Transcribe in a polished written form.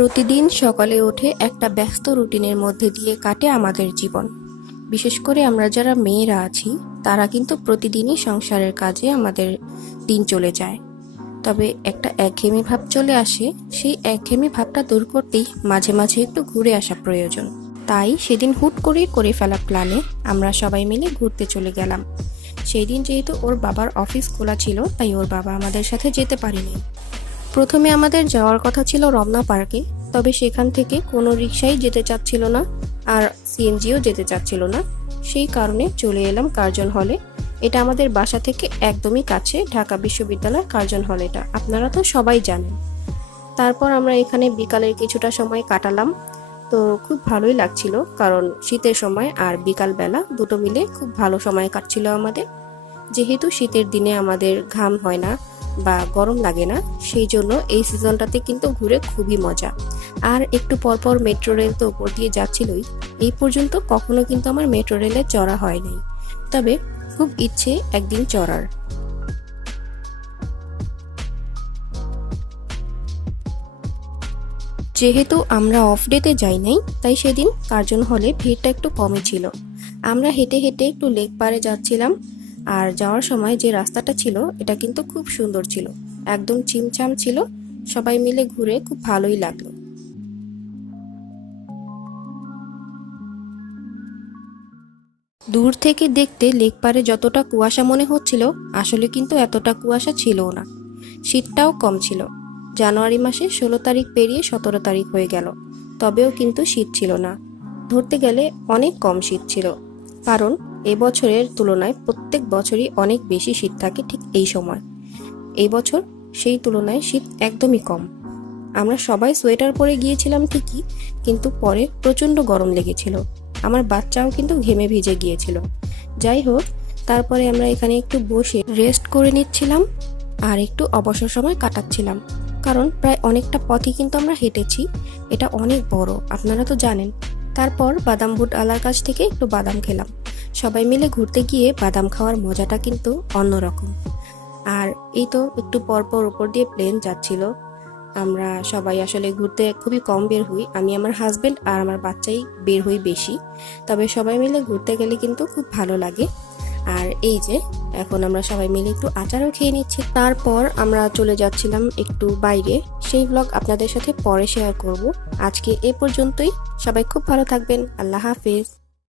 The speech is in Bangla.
প্রতিদিন সকালে উঠে একটা ব্যস্ত রুটিনের মধ্যে দিয়ে কাটে আমাদের জীবন। বিশেষ করে আমরা যারা মেয়েরা আছি তারা কিন্তু প্রতিদিনই সংসারের কাজে আমাদের দিন চলে যায়। তবে একটা একঘেয়েমি ভাব চলে আসে, সেই একঘেয়েমি ভাবটা দূর করতেই মাঝে মাঝে একটু ঘুরে আসা প্রয়োজন। তাই সেদিন হুট করে ফেলা প্ল্যানে আমরা সবাই মিলে ঘুরতে চলে গেলাম। সেই দিন যেহেতু ওর বাবার অফিস খোলা ছিল, তাই ওর বাবা আমাদের সাথে যেতে পারেনি। প্রথমে আমাদের যাওয়ার কথা ছিল রমনা পার্কে, তবে সেখান থেকে কোনো রিকশাই যেতে চাচ্ছিল না, আর সিএনজিও যেতে চাচ্ছিল না। সেই কারণে চলে এলাম কার্জন হলে। এটা আমাদের বাসা থেকে একদমই কাছে, ঢাকা বিশ্ববিদ্যালয়ের কার্জন হল এটা, আপনারা তো সবাই জানেন। তারপর আমরা এখানে বিকালের কিছুটা সময় কাটালাম। তো খুব ভালোই লাগছিল, কারণ শীতের সময় আর বিকালবেলা দুটো মিলে খুব ভালো সময় কাটছিল আমাদের। যেহেতু শীতের দিনে আমাদের ঘাম হয় না বা গরম লাগে না, সেই জন্য এই সিজনটাতে কিন্তু ঘুরে খুবই মজা। আর একটু পরপর মেট্রো রেল তো উপর দিয়ে যাচ্ছিলই। এই পর্যন্ত কখনো কিন্তু আমার মেট্রো রেলে চড়া হয় নাই, তবে খুব ইচ্ছে একদিন চড়ার। যেহেতু আমরা অফ ডেতে যাই নাই, তাই সেদিন কার্জন হলে ভিড়টা একটু কমই ছিল। আমরা হেঁটে হেঁটে একটু লেক পাড়ে যাচ্ছিলাম, আর যাওয়ার সময় যে রাস্তাটা ছিল এটা কিন্তু খুব সুন্দর ছিল, একদম চিমচাম ছিল। সবাই মিলে ঘুরে খুব ভালোই লাগলো। দূর থেকে দেখতে লেক পাড়ে যতটা কুয়াশা মনে হচ্ছিল, আসলে কিন্তু এতটা কুয়াশা ছিলও না। শীতটাও কম ছিল। জানুয়ারি মাসে 16 তারিখ পেরিয়ে 17 তারিখ হয়ে গেল, তবেও কিন্তু শীত ছিল না। ধরতে গেলে অনেক কম শীত ছিল, কারণ এবছরের তুলনায় প্রত্যেক বছরই অনেক বেশি শীত থাকে ঠিক এই সময়। এই বছর সেই তুলনায় শীত একদমই কম। আমরা সবাই সোয়েটার পরে গিয়েছিলাম ঠিকই, কিন্তু পরে প্রচণ্ড গরম লেগেছিল। আমার বাচ্চাও কিন্তু ঘেমে ভিজে গিয়েছিল। যাই হোক, তারপরে আমরা এখানে একটু বসে রেস্ট করে নিচ্ছিলাম আর একটু অবসর সময় কাটাচ্ছিলাম, কারণ প্রায় অনেকটা পথই কিন্তু আমরা হেঁটেছি। এটা অনেক বড়, আপনারা তো জানেন। তারপর বাদাম বুট আলার কাছ থেকে একটু বাদাম খেলাম। সবাই মিলে ঘুরতে গিয়ে বাদাম খাওয়ার মজাটা কিন্তু অন্যরকম। আর এই তো একটু পরপর উপর দিয়ে প্লেন যাচ্ছিল। আমরা সবাই আসলে ঘুরতে খুবই কম বের হই, আমি আমার হাজবেন্ড আর আমার বাচ্চাই বের হই বেশি। তবে সবাই মিলে ঘুরতে গেলে কিন্তু খুব ভালো লাগে। আর এই যে এখন আমরা সবাই মিলে একটু আচারও খেয়ে নিচ্ছি। তারপর আমরা চলে যাচ্ছিলাম একটু বাইরে, সেই ব্লগ আপনাদের সাথে পরে শেয়ার করব। আজকে এ পর্যন্তই। সবাই খুব ভালো থাকবেন। আল্লাহ হাফেজ।